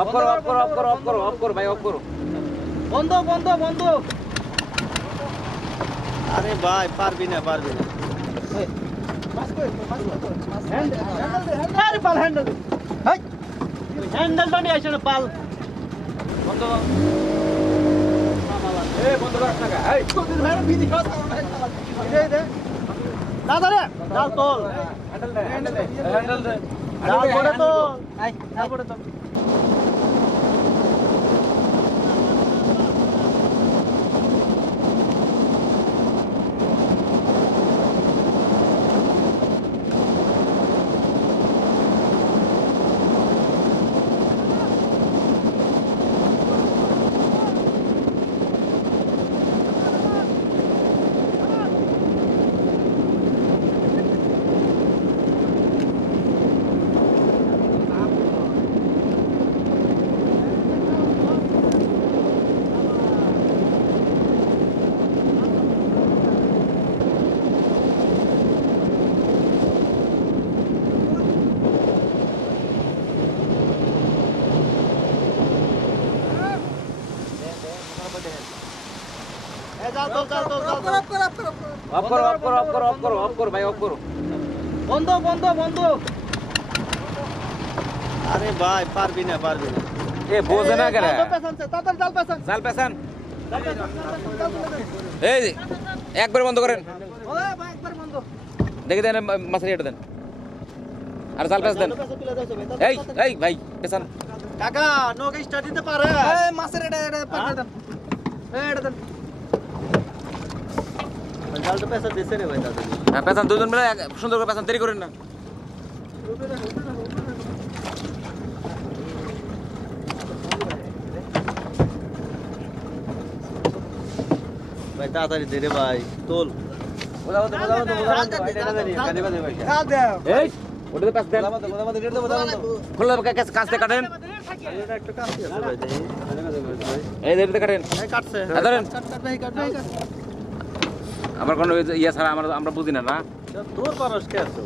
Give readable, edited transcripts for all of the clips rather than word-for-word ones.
Of করো of করো of করো অফ করো অফ করো ভাই অফ করো। বন্ধ বন্ধ বন্ধ। আরে ভাই পারবি না পারবি না। আরে পাল হ্যান্ডেল দে। হাই হ্যান্ডেলটা নিয়ে আসে না পাল। বন্ধ এই বন্ধ কর টাকা এই তোদের ভাইরা বিধি খাওয়া দে দে দাদা রে ডাল তোল হ্যান্ডেল দে হ্যান্ডেল দে হ্যান্ডেল দে ডাল পড়ে তো আই ডাল পড়ে তো ডাল তোল ডাল তোল ডাল তোল অফ করো অফ করো অফ করো অফ করো অফ করো ভাই অফ করো। বন্ধ বন্ধ বন্ধ। আরে ভাই পারবি না পারবি না। এ বোঝে না কেন জাল পেছন সে তাড়াতাড়ি জাল পেছন জাল পেছান জাল পেছন এই একবার বন্ধ করেন ওরে ভাই একবার বন্ধ। দেখে দেন মাছের এটা দেন আর জাল পেছ দেন। এই এই ভাই পেছান কাকা নৌকা স্টার্ট দিতে পারে এই মাছের এটা এটা পাঠিয়ে দেন এটা দেন জালটা পেছন দিছে রে ভাই দাদা। হ্যাঁ পেছান দুজন মিলে সুন্দর করে পেছান দেরি করেন না। ভাই তাড়াতাড়ি দে রে ভাই তোল। কাল দে এই ওটাতে পেছ দেন খুলে কাছতে কাটেন এই এটাতে কাটেন কাটছে হ্যাঁ ধরেন কাট কাট ভাই কাট ভাই কাট। আমার কোনো ইয়ে ছাড়া আমরা বুঝি না না তোর পারস কে আছো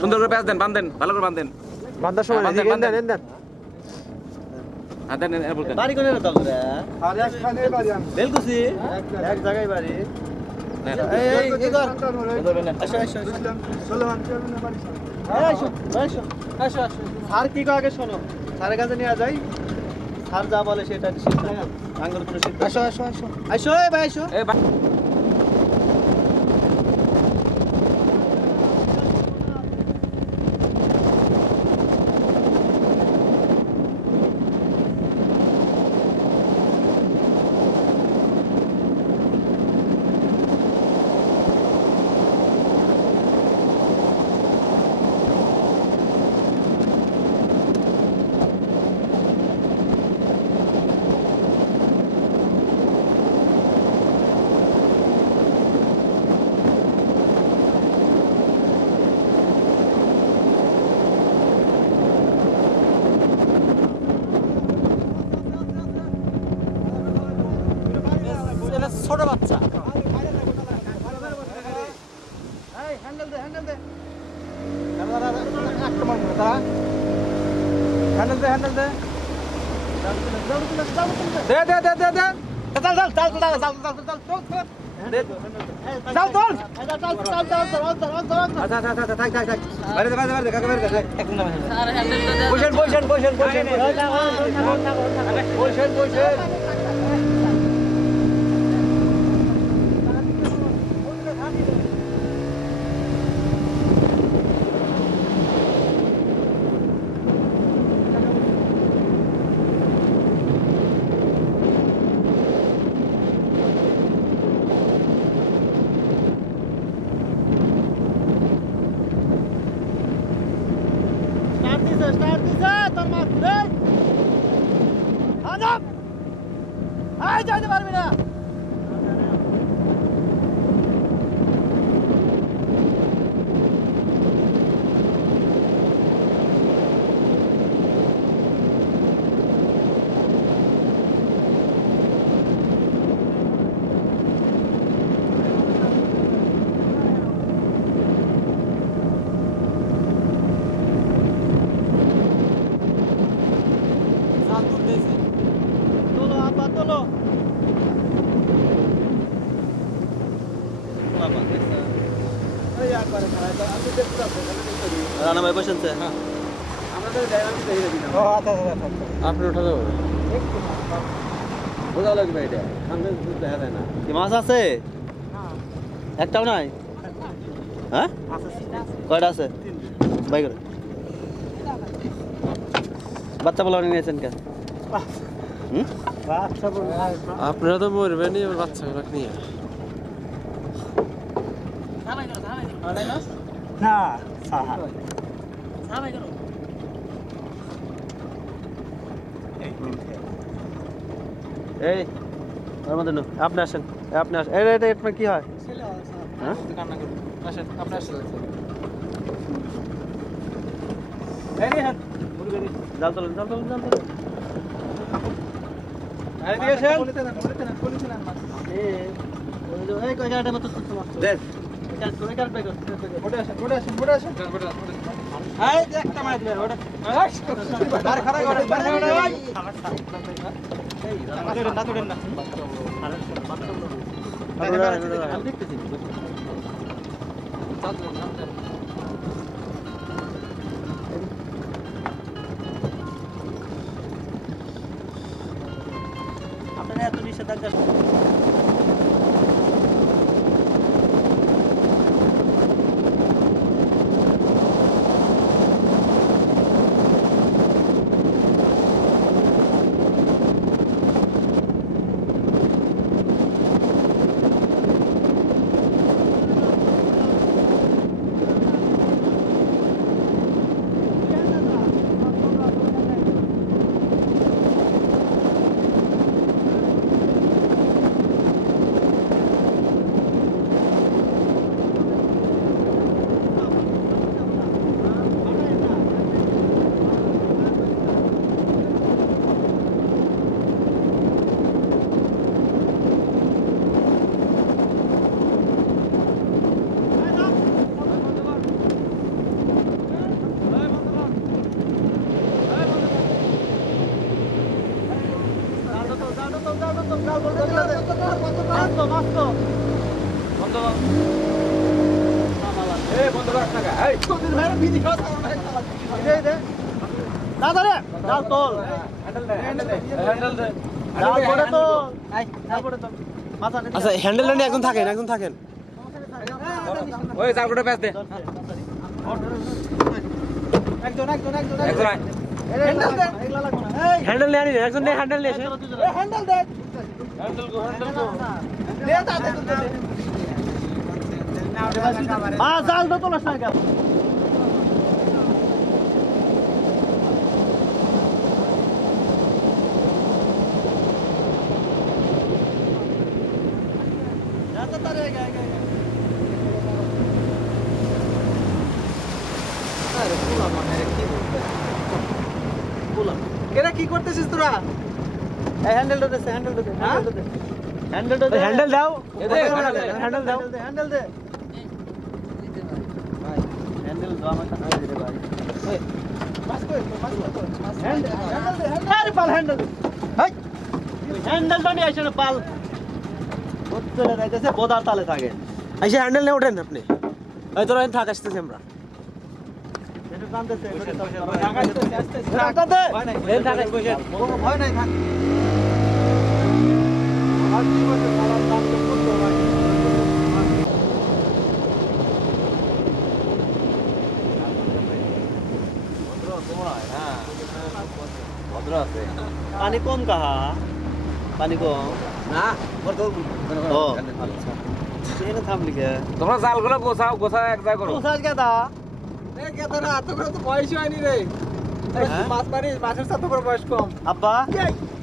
সুন্দর করে প্যাচ দেন বাঁধেন ভালো করে বাঁধেন বান্দার সময় সময় এদিকে দেন দেন দেন হ্যাঁ দেন বলতেন বাড়ি করে না তাহলে আর একখানে বাড়ি আমি বেলকুসি এক জায়গায় বাড়ি। এই কি কর আসো আসো সুলেমান চেয়ারম্যানের বাড়ি আসো আসো আসো আসো স্যার কি কো আগে শোনো স্যারের কাছে নিয়ে যাই স্যার যা বলে সেটা সিদ্ধান্ত আঙ্গুর কোনো সিদ্ধান্ত আসো আসো আসো আসো এই ভাই আসো এই ভাই ছোট বাচ্চা এই হ্যান্ডেল দে হ্যান্ডেল দে একটা মার দাঁড়া হ্যান্ডেল দে হ্যান্ডেল দে দে দে দে দে দে চাল চাল চাল চাল চাল চাল চাল চাল চাল আচ্ছা আচ্ছা আচ্ছা থাক থাক থাক বাইরে দে বাইরে দে কাকা বাইরে দে এক মিনিট স্যার হ্যান্ডেল দে বসেন বসেন বসেন বসেন বসেন বসেন স্টার্ট দিছে তোর মা রে আনব আই যাইতে পারবি না রানা ভাই বসেছে আপনি উঠে যাবো বোঝা লাগবে এটা সামনে দেখা যায় না কি মাছ আছে একটাও নাই হ্যাঁ কয়টা আছে বাই করে বাচ্চা বলা নিয়েছেন কেন আপনারা তো মরবেন এবার বাচ্চাগুলো নিয়ে না এই ওর মধ্যে আপনি আসেন আপনি আসেন এটা এটা কি হয় হ্যাঁ জাল তোলেন জাল তোলেন জাল তোলেন আপনারা এত নিষেধাজ্ঞা আচ্ছা হ্যান্ডেলটা নিয়ে একজন থাকেন ওই চালগুলো প্যাচ দে একজন হ্যান্ডেল নিয়ে আনি একজন নিয়ে হ্যান্ডেল নিয়ে এসে হ্যান্ডেল দে জাল তো তোলা সাইকেল এরা কি করতেছিস তোরা হ্যান্ডেলটা দে হ্যান্ডেল দাও হ্যান্ডেল দাও হ্যান্ডেল দে ভাই হ্যান্ডেল দাও আমার কাছে দে ভাই হ্যান্ডেলটা নিয়ে আসেন পাল চলে যাইতেছে বোদার তালে থাকে আইসা হ্যান্ডেল নিয়ে ওঠেন আপনি এই তোরা থাক আসতেছি আমরা এটা টানতেছে টানতে ভয় নাই থাক আর কি করতে সারা দাম তো করতে ভাই पानी कम कहा पानी कम না ओ अच्छा ट्रेन थाम लिखे তোমরা জালগুলো গোছাও এক জায়গায় করো तू साल क्या था এ কেতা না এত করে তো বয়স হয়নি রে মাছ মারি মাছের সাথে করে বয়স কম अब्बा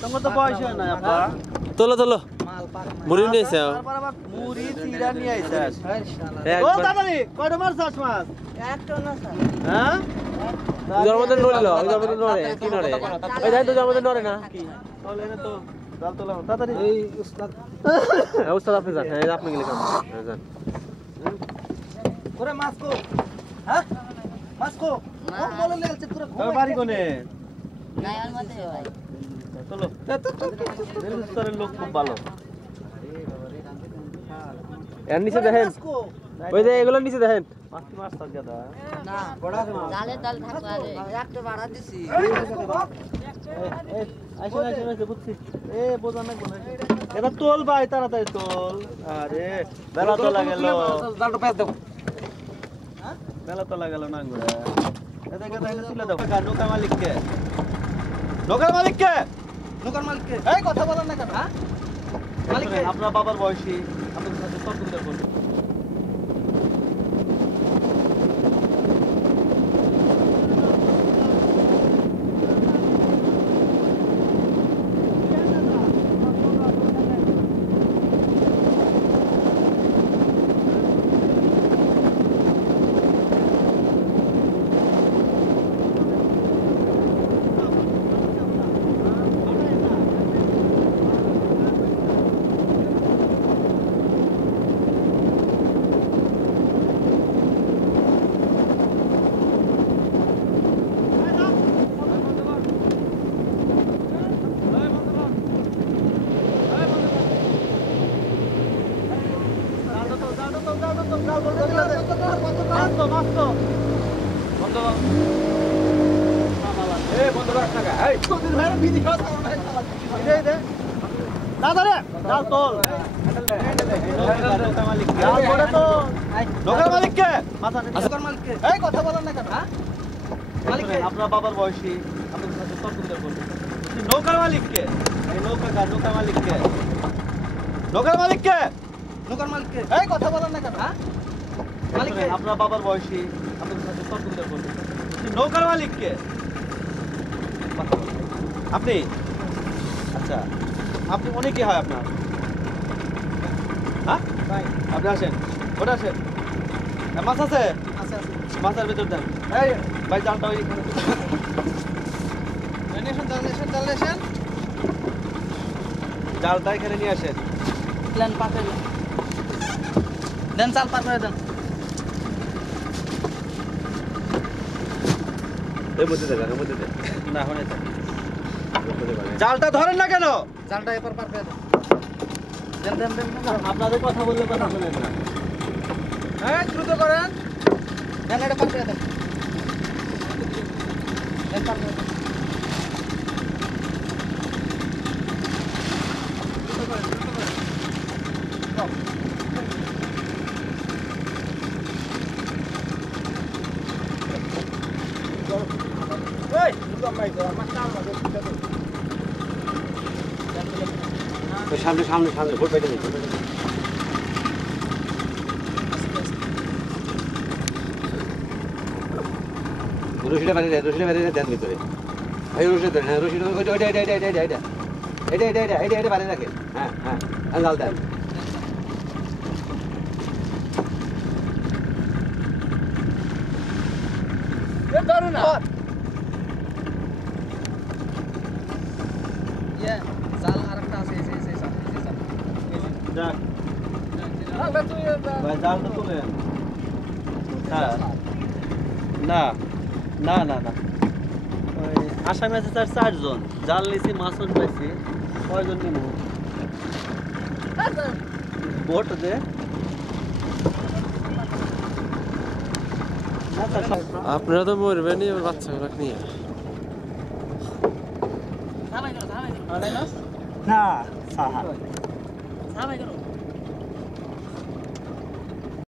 तुमको तो बॉयस है ना अब्बा তোলো তোলো মুড়ি নিয়েছে मुरी तीरा नहीं आई सर ओ दादा रे कौन मार सास मास हां ওইটার মধ্যে নড়িল ওইটার মধ্যে নড়ে কি নড়ে ওই যাই তো ওইটার মধ্যে নড়ে না কি চলে না তো জাল তোলা তাড়াতাড়ি এই উস্তাদ উস্তাদ আপনি যান হ্যাঁ আপনি গেলে কাম যান ওরে মাছ কো হ্যাঁ মাছ কো ও বলে লেলছে তোরা ওই বাড়ি কোনে নায়ার মধ্যে ভাই চলো রেজিস্টারের লোক খুব ভালো এর নিচে দেখেন ওই যে এগুলোর নিচে দেখেন মাছ কি মাছ থাক গাদা না জালের দল থাকবে আরে একটা বাড়া দিছি আইসে আইসে বুঝছি এ বোঝা না কোন এটা তোল ভাই তাড়াতাড়ি তোল আরে বেলা তো লাগেল জালটা পেছ দাও বেলা তো লাগেল না গুড়া এদিকে তাইলে তুলে দাও নৌকা মালিককে নৌকার মালিককে নৌকার মালিককে এই কথা বলেন না কেন হ্যাঁ মালিককে আপনার বাবার বয়সী আপনাদের সাথে তর্ক করব আপনার বাবার বয়সী আপনাদের সাথে তর্ক করব নৌকার মালিককে এই নৌকা মালিককে নৌকার মালিককে নৌকার মালিককে এই কথা বলেন না কেন হ্যাঁ মালিককে আপনার বাবার বয়সী আপনাদের সাথে তর্ক করব নৌকার মালিককে আপনি আচ্ছা আপনি উনি কি হয় আপনার হ্যাঁ ভাই আপনি আসেন ওটা আসেন মাছ আছে আছে মাছের ভিতর দেন এই ভাই জালটা ওই নেশন জালটা এখানে নিয়ে আসেন প্ল্যান পার করে দেন চাল পার করে দেন এর মধ্যে দেন না হনে জালটা ধরেন না কেন জালটা এপার পার করে দেন দেন দেন আপনাদের কথা বললে কথা শুনেন না হ্যাঁ দ্রুত করেন দেন এটা পার করে দেন দেন পার করে দেন সামনে সামনে সামনে ভোট পাইতে নেই রশিটা বাড়ি দেন ভিতরে এই রশিটা দেন হ্যাঁ রশিটা এটা বাড়ি রাখেন হ্যাঁ হ্যাঁ জাল দেন ধরুন না জাল আরেকটা আছে এই যাক ভাই জালটা তুলেন হ্যাঁ না না না না ওই আসামি আছে স্যার 4 জন জাল নিয়েছি মাছন পাইছি 6 জন নিব বোট দে আপনারা তো মরবেনই বাচ্চাগুলো নিয়ে ধামাই করো না সাহা সাবাই করো